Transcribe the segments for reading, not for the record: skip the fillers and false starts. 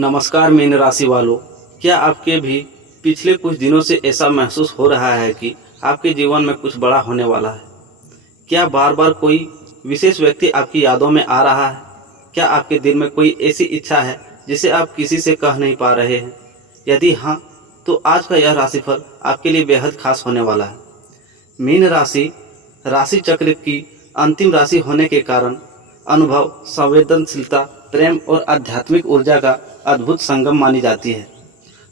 नमस्कार मीन राशि वालों, क्या आपके भी पिछले कुछ दिनों से ऐसा महसूस हो रहा है कि आपके जीवन में कुछ बड़ा होने वाला है? क्या बार बार कोई विशेष व्यक्ति आपकी यादों में आ रहा है? क्या आपके दिल में कोई ऐसी इच्छा है जिसे आप किसी से कह नहीं पा रहे हैं? यदि हाँ, तो आज का यह राशिफल आपके लिए बेहद खास होने वाला है। मीन राशि चक्र की अंतिम राशि होने के कारण अनुभव, संवेदनशीलता, प्रेम और आध्यात्मिक ऊर्जा का अद्भुत संगम मानी जाती है।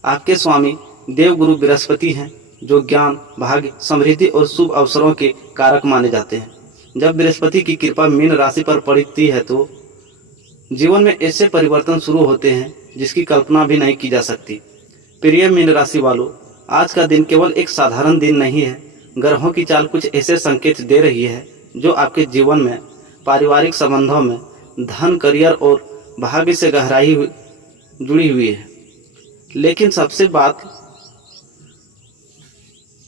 आपके स्वामी देवगुरु बृहस्पति हैं, जो ज्ञान, भाग्य, समृद्धि और शुभ अवसरों के कारक माने जाते हैं। जब बृहस्पति की कृपा मीन राशि पर पड़ती है तो जीवन में ऐसे परिवर्तन शुरू होते हैं जिसकी कल्पना भी नहीं की जा सकती। प्रिय मीन राशि वालों, आज का दिन केवल एक साधारण दिन नहीं है। ग्रहों की चाल कुछ ऐसे संकेत दे रही है जो आपके जीवन में, पारिवारिक संबंधों में, धन, करियर और भाग्य से जुड़ी हुई है। लेकिन सबसे बात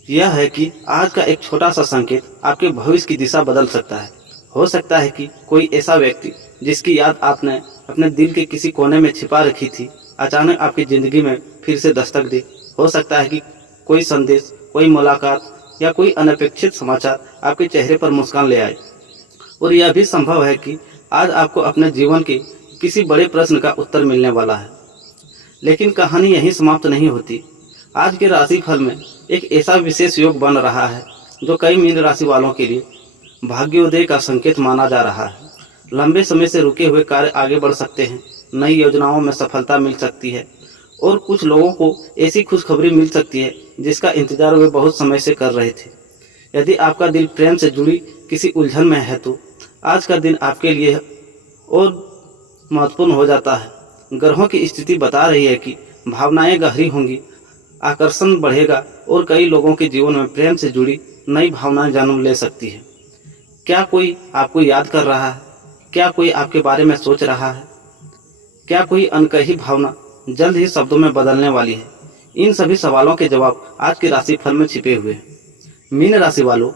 यह है कि आज का एक छोटा सा संकेत आपके भविष्य की दिशा बदल सकता है। हो सकता है कि कोई ऐसा व्यक्ति जिसकी याद आपने अपने दिल के किसी कोने में छिपा रखी थी, अचानक आपकी जिंदगी में फिर से दस्तक दे। हो सकता है कि कोई संदेश, कोई मुलाकात या कोई अनपेक्षित समाचार आपके चेहरे पर मुस्कान ले आए। और यह भी संभव है कि आज आपको अपने जीवन के किसी बड़े प्रश्न का उत्तर मिलने वाला है। लेकिन कहानी यहीं समाप्त नहीं होती। आज के राशिफल में एक ऐसा विशेष योग बन रहा है जो कई मीन राशि वालों के लिए भाग्योदय का संकेत माना जा रहा है। लंबे समय से रुके हुए कार्य आगे बढ़ सकते हैं, नई योजनाओं में सफलता मिल सकती है और कुछ लोगों को ऐसी खुशखबरी मिल सकती है जिसका इंतजार वे बहुत समय से कर रहे थे। यदि आपका दिल प्रेम से जुड़ी किसी उलझन में है तो आज का दिन आपके लिए और महत्वपूर्ण हो जाता है। ग्रहों की स्थिति बता रही है कि भावनाएं गहरी होंगी, आकर्षण बढ़ेगा और कई लोगों के जीवन में प्रेम से जुड़ी नई भावनाएं जन्म ले सकती है। क्या कोई आपको याद कर रहा है? क्या कोई आपके बारे में सोच रहा है? क्या कोई अनकही भावना जल्द ही शब्दों में बदलने वाली है? इन सभी सवालों के जवाब आज के राशिफल में छिपे हुए हैं। मीन राशि वालों,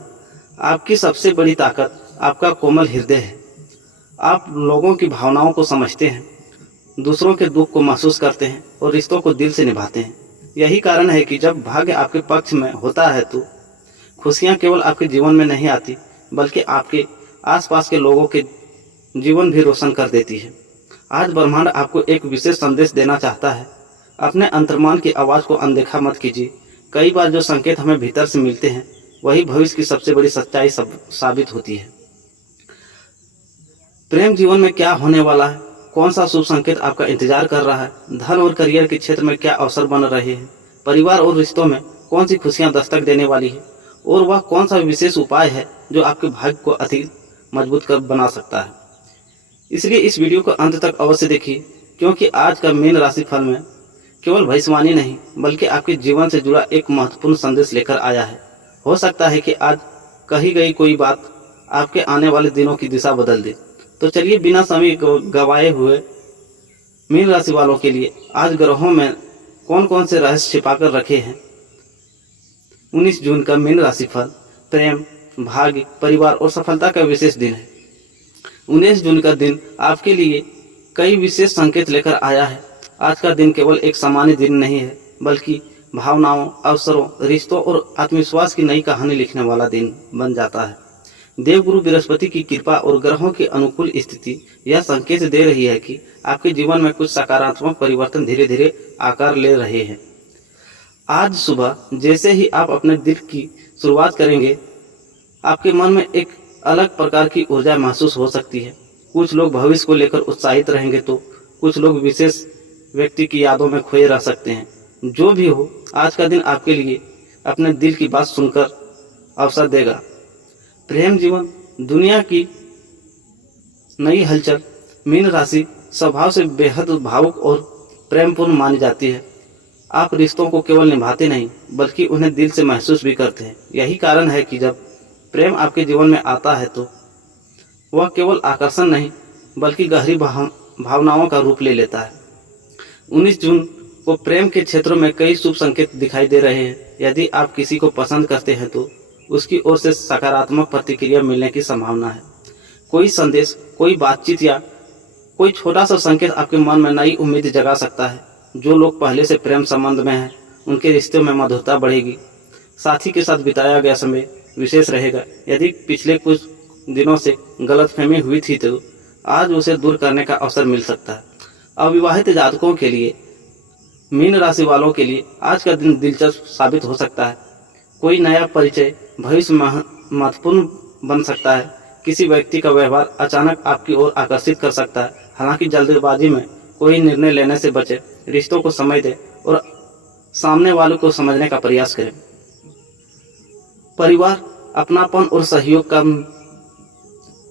आपकी सबसे बड़ी ताकत आपका कोमल हृदय है। आप लोगों की भावनाओं को समझते हैं, दूसरों के दुख को महसूस करते हैं और रिश्तों को दिल से निभाते हैं। यही कारण है कि जब भाग्य आपके पक्ष में होता है तो खुशियां केवल आपके जीवन में नहीं आती, बल्कि आपके आसपास के लोगों के जीवन भी रोशन कर देती है। आज ब्रह्मांड आपको एक विशेष संदेश देना चाहता है। अपने अंतर्मन की आवाज़ को अनदेखा मत कीजिए। कई बार जो संकेत हमें भीतर से मिलते हैं वही भविष्य की सबसे बड़ी सच्चाई साबित होती है। प्रेम जीवन में क्या होने वाला है? कौन सा शुभ संकेत आपका इंतजार कर रहा है? धन और करियर के क्षेत्र में क्या अवसर बन रहे हैं? परिवार और रिश्तों में कौन सी खुशियां दस्तक देने वाली है? और वह कौन सा विशेष उपाय है जो आपके भाग्य को अधिक मजबूत बना सकता है? इसलिए इस वीडियो को अंत तक अवश्य देखिए, क्योंकि आज का मीन राशिफल में केवल भविष्यवाणी नहीं बल्कि आपके जीवन से जुड़ा एक महत्वपूर्ण संदेश लेकर आया है। हो सकता है कि आज कही गई कोई बात आपके आने वाले दिनों की दिशा बदल दे। तो चलिए बिना समय गवाए हुए मीन राशि वालों के लिए आज ग्रहों में कौन कौन से रहस्य छिपाकर रखे हैं। 19 जून का मीन राशिफल प्रेम, भाग्य, परिवार और सफलता का विशेष दिन है। 19 जून का दिन आपके लिए कई विशेष संकेत लेकर आया है। आज का दिन केवल एक सामान्य दिन नहीं है, बल्कि भावनाओं, अवसरों, रिश्तों और आत्मविश्वास की नई कहानी लिखने वाला दिन बन जाता है। देवगुरु बृहस्पति की कृपा और ग्रहों की अनुकूल स्थिति यह संकेत दे रही है कि आपके जीवन में कुछ सकारात्मक परिवर्तन धीरे धीरे आकार ले रहे हैं। आज सुबह जैसे ही आप अपने दिन की शुरुआत करेंगे, आपके मन में एक अलग प्रकार की ऊर्जा महसूस हो सकती है। कुछ लोग भविष्य को लेकर उत्साहित रहेंगे तो कुछ लोग विशेष व्यक्ति की यादों में खोए रह सकते हैं। जो भी हो, आज का दिन आपके लिए अपने दिल की बात सुनकर अवसर देगा। प्रेम जीवन, दुनिया की नई हलचल। मीन राशि स्वभाव से बेहद भावुक और प्रेमपूर्ण मानी जाती है। आप रिश्तों को केवल निभाते नहीं बल्कि उन्हें दिल से महसूस भी करते हैं। यही कारण है कि जब प्रेम आपके जीवन में आता है तो वह केवल आकर्षण नहीं बल्कि गहरी भावनाओं का रूप ले लेता है। 19 जून को प्रेम के क्षेत्रों में कई शुभ संकेत दिखाई दे रहे हैं। यदि आप किसी को पसंद करते हैं तो उसकी ओर से सकारात्मक प्रतिक्रिया मिलने की संभावना है। कोई संदेश, कोई बातचीत या कोई छोटा सा संकेत आपके मन में नई उम्मीद जगा सकता है। जो लोग पहले से प्रेम संबंध में हैं, उनके रिश्ते में मधुरता बढ़ेगी। साथी के साथ बिताया गया समय विशेष रहेगा। यदि पिछले कुछ दिनों से गलतफहमी हुई थी तो आज उसे दूर करने का अवसर मिल सकता है। अविवाहित जातकों के लिए, मीन राशि वालों के लिए आज का दिन दिलचस्प साबित हो सकता है। कोई नया परिचय भविष्य में महत्वपूर्ण बन सकता है। किसी व्यक्ति का व्यवहार अचानक आपकी ओर आकर्षित कर सकता है। हालांकि जल्दबाजी में कोई निर्णय लेने से बचे। रिश्तों को समय दें और सामने वालों को समझने का प्रयास करें। परिवार, अपनापन और सहयोग का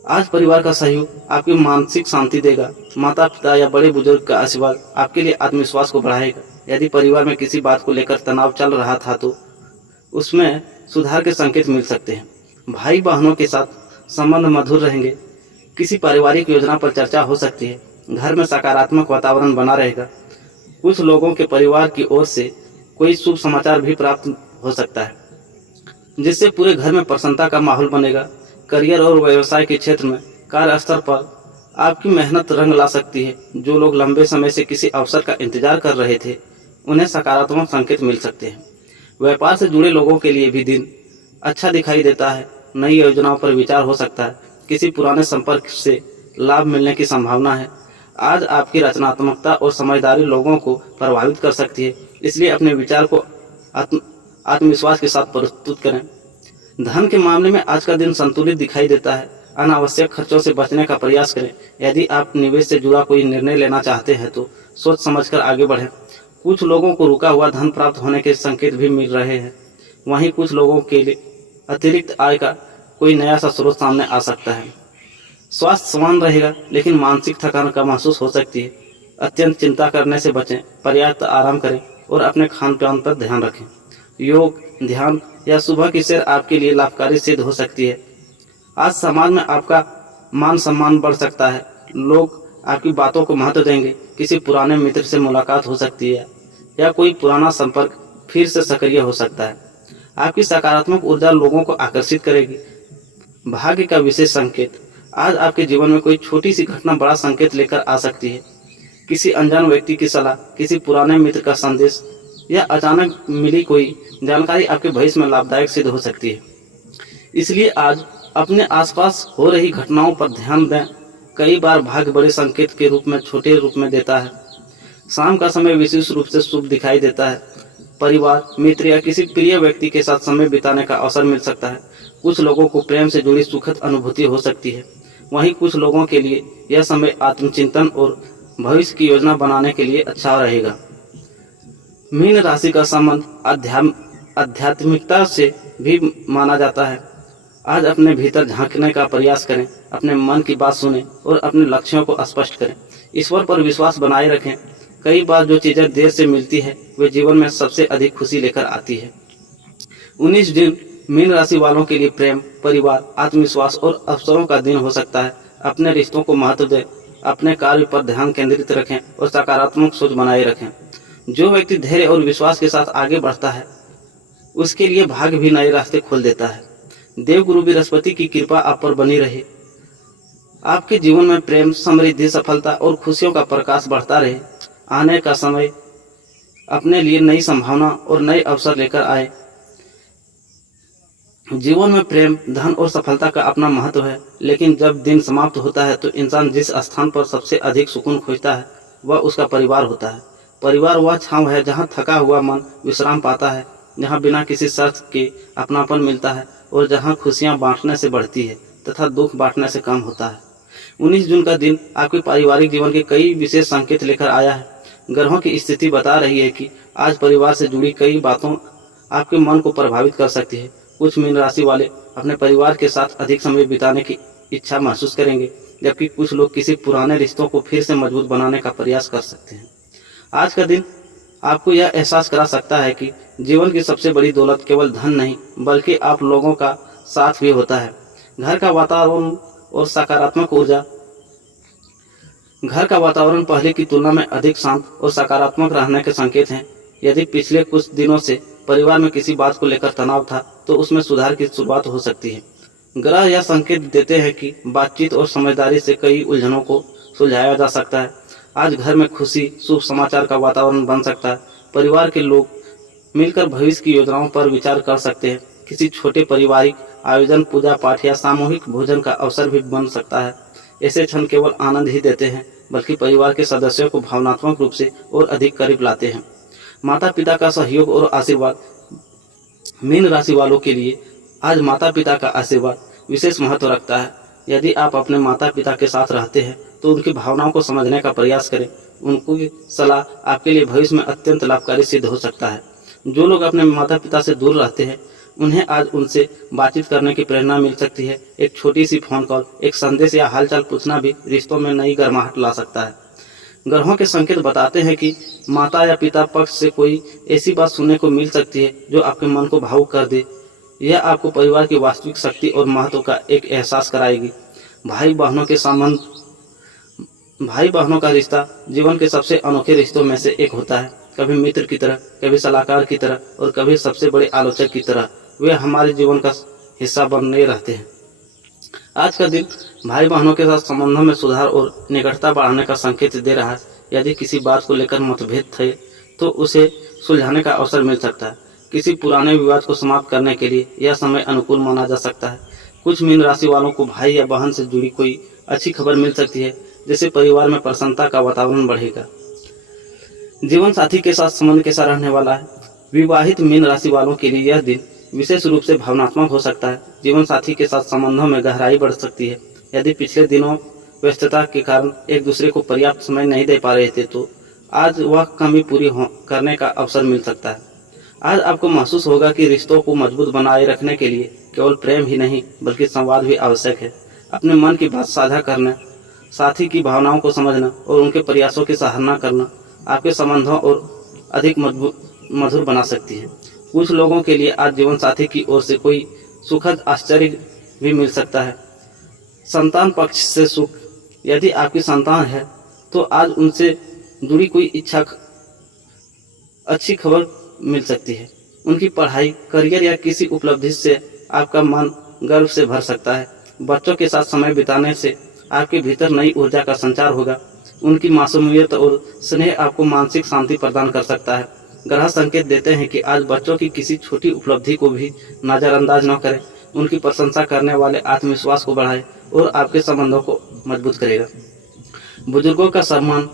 आज परिवार का सहयोग आपकी मानसिक शांति देगा। माता पिता या बड़े बुजुर्ग का आशीर्वाद आपके लिए आत्मविश्वास को बढ़ाएगा। यदि परिवार में किसी बात को लेकर तनाव चल रहा था तो उसमें सुधार के संकेत मिल सकते हैं। भाई बहनों के साथ संबंध मधुर रहेंगे। किसी पारिवारिक योजना पर चर्चा हो सकती है। घर में सकारात्मक वातावरण बना रहेगा। कुछ लोगों के परिवार की ओर से कोई शुभ समाचार भी प्राप्त हो सकता है, जिससे पूरे घर में प्रसन्नता का माहौल बनेगा। करियर और व्यवसाय के क्षेत्र में कार्यस्थल पर आपकी मेहनत रंग ला सकती है। जो लोग लंबे समय से किसी अवसर का इंतजार कर रहे थे, उन्हें सकारात्मक संकेत मिल सकते हैं। व्यापार से जुड़े लोगों के लिए भी दिन अच्छा दिखाई देता है। नई योजनाओं पर विचार हो सकता है। किसी पुराने संपर्क से लाभ मिलने की संभावना है। आज आपकी रचनात्मकता और समझदारी लोगों को प्रभावित कर सकती है, इसलिए अपने विचार को आत्मविश्वास के साथ प्रस्तुत करें। धन के मामले में आज का दिन संतुलित दिखाई देता है। अनावश्यक खर्चों से बचने का प्रयास करें। यदि आप निवेश से जुड़ा कोई निर्णय लेना चाहते हैं तो सोच समझकर आगे बढ़ें। कुछ लोगों को रुका हुआ धन प्राप्त होने के संकेत भी मिल रहे हैं। वहीं कुछ लोगों के लिए अतिरिक्त आय का कोई नया सा स्रोत सामने आ सकता है। स्वास्थ्य समान रहेगा, लेकिन मानसिक थकान का महसूस हो सकती है। अत्यंत चिंता करने से बचें। पर्याप्त आराम करें और अपने खान पान पर ध्यान रखें। योग, ध्यान या सुबह की सैर आपके लिए लाभकारी सिद्ध हो सकती है। आज समाज में आपका मान सम्मान बढ़ सकता है। लोग आपकी बातों को महत्व देंगे। किसी पुराने मित्र से मुलाकात हो सकती है या कोई पुराना संपर्क फिर से सक्रिय हो सकता है। आपकी सकारात्मक ऊर्जा लोगों को आकर्षित करेगी। भाग्य का विशेष संकेत, आज आपके जीवन में कोई छोटी सी घटना बड़ा संकेत लेकर आ सकती है। किसी अनजान व्यक्ति की सलाह, किसी पुराने मित्र का संदेश या अचानक मिली कोई जानकारी आपके भविष्य में लाभदायक सिद्ध हो सकती है। इसलिए आज अपने आसपास हो रही घटनाओं पर ध्यान दें। कई बार भाग्य बड़े संकेत के रूप में छोटे रूप में देता है। शाम का समय विशेष रूप से शुभ दिखाई देता है। परिवार, मित्र या किसी प्रिय व्यक्ति के साथ समय बिताने का अवसर मिल सकता है। कुछ लोगों को प्रेम से जुड़ी सुखद अनुभूति हो सकती है। वहीं कुछ लोगों के लिए यह समय आत्मचिंतन और भविष्य की योजना बनाने के लिए अच्छा रहेगा। मीन राशि का संबंध आध्यात्मिकता से भी माना जाता है। आज अपने भीतर झांकने का प्रयास करें। अपने मन की बात सुनें और अपने लक्ष्यों को स्पष्ट करें। ईश्वर पर विश्वास बनाए रखें। कई बार जो चीज़ें देर से मिलती है वे जीवन में सबसे अधिक खुशी लेकर आती है। 19 दिन मीन राशि वालों के लिए प्रेम, परिवार, आत्मविश्वास और अवसरों का दिन हो सकता है। अपने रिश्तों को महत्व दें। अपने कार्य पर ध्यान केंद्रित रखें और सकारात्मक सोच बनाए रखें। जो व्यक्ति धैर्य और विश्वास के साथ आगे बढ़ता है, उसके लिए भाग्य भी नए रास्ते खोल देता है। देवगुरु बृहस्पति की कृपा आप पर बनी रहे। आपके जीवन में प्रेम, समृद्धि, सफलता और खुशियों का प्रकाश बढ़ता रहे। आने का समय अपने लिए नई संभावना और नए अवसर लेकर आए। जीवन में प्रेम, धन और सफलता का अपना महत्व है, लेकिन जब दिन समाप्त होता है तो इंसान जिस स्थान पर सबसे अधिक सुकून खोजता है वह उसका परिवार होता है। परिवार वह छांव है जहां थका हुआ मन विश्राम पाता है, जहां बिना किसी शर्त के अपनापन मिलता है और जहां खुशियां बांटने से बढ़ती है तथा दुख बांटने से कम होता है। 19 जून का दिन आपके पारिवारिक जीवन के कई विशेष संकेत लेकर आया है। ग्रहों की स्थिति बता रही है कि आज परिवार से जुड़ी कई बातों आपके मन को प्रभावित कर सकती है। कुछ मीन राशि वाले अपने परिवार के साथ अधिक समय बिताने की इच्छा महसूस करेंगे, जबकि कुछ लोग किसी पुराने रिश्तों को फिर से मजबूत बनाने का प्रयास कर सकते हैं। आज का दिन आपको यह एहसास करा सकता है कि जीवन की सबसे बड़ी दौलत केवल धन नहीं, बल्कि आप लोगों का साथ भी होता है। घर का वातावरण पहले की तुलना में अधिक शांत और सकारात्मक रहने के संकेत हैं। यदि पिछले कुछ दिनों से परिवार में किसी बात को लेकर तनाव था तो उसमें सुधार की शुरुआत हो सकती है। ग्रह यह संकेत देते हैं कि बातचीत और समझदारी से कई उलझनों को सुलझाया जा सकता है। आज घर में खुशी, शुभ समाचार का वातावरण बन सकता है। परिवार के लोग मिलकर भविष्य की योजनाओं पर विचार कर सकते हैं। किसी छोटे पारिवारिक आयोजन, पूजा पाठ या सामूहिक भोजन का अवसर भी बन सकता है। ऐसे क्षण केवल आनंद ही देते हैं, बल्कि परिवार के सदस्यों को भावनात्मक रूप से और अधिक करीब लाते हैं। माता पिता का सहयोग और आशीर्वाद। मीन राशि वालों के लिए आज माता पिता का आशीर्वाद विशेष महत्व रखता है। यदि आप अपने माता पिता के साथ रहते हैं तो उनकी भावनाओं को समझने का प्रयास करें। उनकी सलाह आपके लिए भविष्य में अत्यंत लाभकारी सिद्ध हो सकता है। जो लोग अपने माता पिता से दूर रहते हैं उन्हें आज उनसे बातचीत करने की प्रेरणा मिल सकती है। एक छोटी सी फोन कॉल, एक संदेश या हालचाल पूछना भी रिश्तों में नई गर्माहट ला सकता है। ग्रहों के संकेत बताते हैं कि माता या पिता पक्ष से कोई ऐसी बात सुनने को मिल सकती है जो आपके मन को भावुक कर दे। यह आपको परिवार की वास्तविक शक्ति और महत्व का एक एहसास कराएगी। भाई बहनों का रिश्ता जीवन के सबसे अनोखे रिश्तों में से एक होता है। कभी मित्र की तरह, कभी सलाहकार की तरह और कभी सबसे बड़े आलोचक की तरह वे हमारे जीवन का हिस्सा बने रहते हैं। आज का दिन भाई बहनों के साथ संबंधों में सुधार और निकटता बढ़ाने का संकेत दे रहा है। यदि किसी बात को लेकर मतभेद थे तो उसे सुलझाने का अवसर मिल सकता है। किसी पुराने विवाद को समाप्त करने के लिए यह समय अनुकूल माना जा सकता है। कुछ मीन राशि वालों को भाई या बहन से जुड़ी कोई अच्छी खबर मिल सकती है, जिससे परिवार में प्रसन्नता का वातावरण बढ़ेगा। जीवन साथी के साथ संबंध कैसा रहने वाला है? विवाहित मीन राशि वालों के लिए यह दिन विशेष रूप से भावनात्मक हो सकता है। जीवन साथी के साथ संबंधों में गहराई बढ़ सकती है। यदि पिछले दिनों व्यस्तता के कारण एक दूसरे को पर्याप्त समय नहीं दे पा रहे थे तो आज वह कमी पूरी करने का अवसर मिल सकता है। आज आपको महसूस होगा कि रिश्तों को मजबूत बनाए रखने के लिए केवल प्रेम ही नहीं बल्कि संवाद भी आवश्यक है। अपने मन की बात साझा करना, साथी की भावनाओं को समझना और उनके प्रयासों की सराहना करना आपके संबंधों और अधिक मधुर बना सकती है। कुछ लोगों के लिए आज जीवन साथी की ओर से कोई सुखद आश्चर्य भी मिल सकता है। संतान पक्ष से सुख। यदि आपकी संतान है तो आज उनसे जुड़ी कोई अच्छी खबर मिल सकती है। उनकी पढ़ाई, करियर या किसी उपलब्धि से आपका मन गर्व से भर सकता है। बच्चों के साथ समय बिताने से आपके भीतर नई ऊर्जा का संचार होगा। उनकी मासूमियत और स्नेह आपको मानसिक शांति प्रदान कर सकता है। ग्रह संकेत देते हैं कि आज बच्चों की किसी छोटी उपलब्धि को भी नज़रअंदाज न करें। उनकी प्रशंसा करने वाले आत्मविश्वास को बढ़ाए और आपके संबंधों को मजबूत करेगा। बुजुर्गों का सम्मान।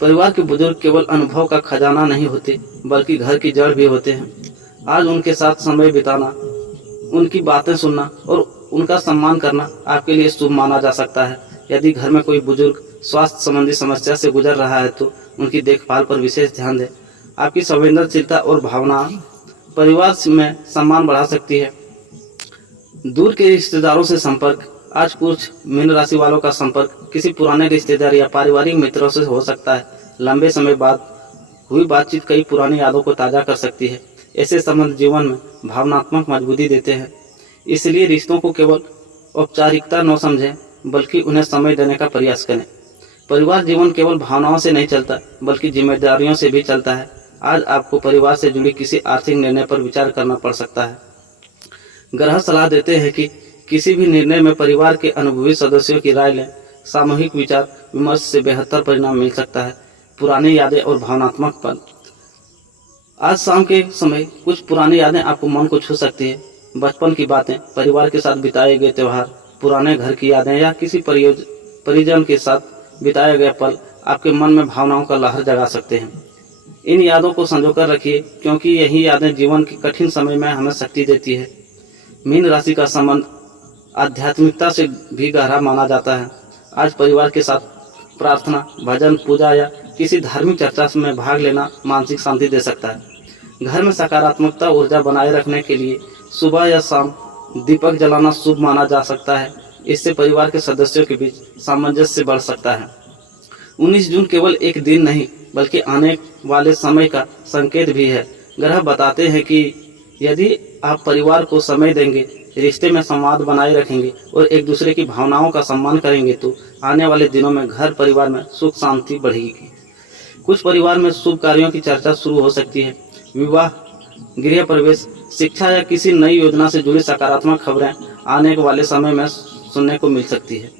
परिवार के बुजुर्ग केवल अनुभव का खजाना नहीं होते बल्कि घर की जड़ भी होते हैं। आज उनके साथ समय बिताना, उनकी बातें सुनना और उनका सम्मान करना आपके लिए शुभ माना जा सकता है। यदि घर में कोई बुजुर्ग स्वास्थ्य संबंधी समस्या से गुजर रहा है तो उनकी देखभाल पर विशेष ध्यान दें। आपकी संवेदनशीलता और भावना परिवार में सम्मान बढ़ा सकती है। दूर के रिश्तेदारों से संपर्क। आज कुछ मीन राशि वालों का संपर्क किसी पुराने रिश्तेदार या पारिवारिक मित्रों से हो सकता है। लंबे समय बाद हुई बातचीत कई पुरानी यादों को ताज़ा कर सकती है। ऐसे संबंध जीवन में भावनात्मक मजबूती देते हैं। इसलिए रिश्तों को केवल औपचारिकता न समझें बल्कि उन्हें समय देने का प्रयास करें। परिवार जीवन केवल भावनाओं से नहीं चलता बल्कि जिम्मेदारियों से भी चलता है। आज आपको परिवार से जुड़ी किसी आर्थिक निर्णय पर विचार करना पड़ सकता है। ग्रह सलाह देते हैं कि किसी भी निर्णय में परिवार के अनुभवी सदस्यों की राय लें। सामूहिक विचार विमर्श से बेहतर परिणाम मिल सकता है। पुरानी यादें और भावनात्मक पल। आज शाम के समय कुछ पुरानी यादें आपको मन को छू सकती है। बचपन की बातें, परिवार के साथ बिताए गए त्यौहार, पुराने घर की यादें या किसी परिजन के साथ बिताए गए पल आपके मन में भावनाओं का लहर जगा सकते हैं। इन यादों को संजोकर रखिए क्योंकि यही यादें जीवन के कठिन समय में हमें शक्ति देती है। मीन राशि का संबंध आध्यात्मिकता से भी गहरा माना जाता है। आज परिवार के साथ प्रार्थना, भजन, पूजा या किसी धार्मिक चर्चा में भाग लेना मानसिक शांति दे सकता है। घर में सकारात्मकता ऊर्जा बनाए रखने के लिए सुबह या शाम दीपक जलाना शुभ माना जा सकता है। इससे परिवार के सदस्यों के बीच सामंजस्य बढ़ सकता है। 19 जून केवल एक दिन नहीं बल्कि आने वाले समय का संकेत भी है। ग्रह बताते हैं कि यदि आप परिवार को समय देंगे, रिश्ते में संवाद बनाए रखेंगे और एक दूसरे की भावनाओं का सम्मान करेंगे तो आने वाले दिनों में घर परिवार में सुख शांति बढ़ेगी। कुछ परिवार में शुभ कार्यों की चर्चा शुरू हो सकती है। विवाह, गृह प्रवेश, शिक्षा या किसी नई योजना से जुड़ी सकारात्मक खबरें आने वाले समय में सुनने को मिल सकती है।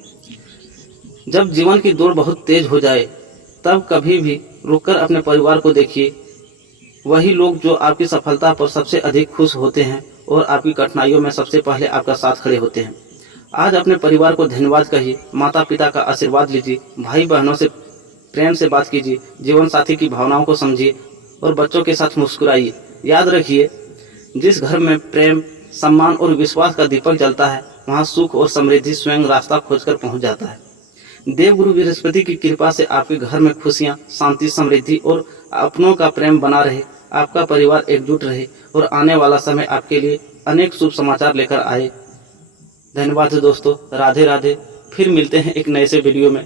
जब जीवन की दौड़ बहुत तेज हो जाए तब कभी भी रुककर अपने परिवार को देखिए। वही लोग जो आपकी सफलता पर सबसे अधिक खुश होते हैं और आपकी कठिनाइयों में सबसे पहले आपका साथ खड़े होते हैं। आज अपने परिवार को धन्यवाद कहिए, माता पिता का आशीर्वाद लीजिए, भाई बहनों से प्रेम से बात कीजिए, जीवन साथी की भावनाओं को समझिए और बच्चों के साथ मुस्कुराइए। याद रखिए, जिस घर में प्रेम, सम्मान और विश्वास का दीपक जलता है वहाँ सुख और समृद्धि स्वयं रास्ता खोजकर पहुँच जाता है। देवगुरु बृहस्पति की कृपा से आपके घर में खुशियाँ, शांति, समृद्धि और अपनों का प्रेम बना रहे, आपका परिवार एकजुट रहे और आने वाला समय आपके लिए अनेक शुभ समाचार लेकर आए। धन्यवाद दोस्तों, राधे राधे। फिर मिलते हैं एक नए से वीडियो में।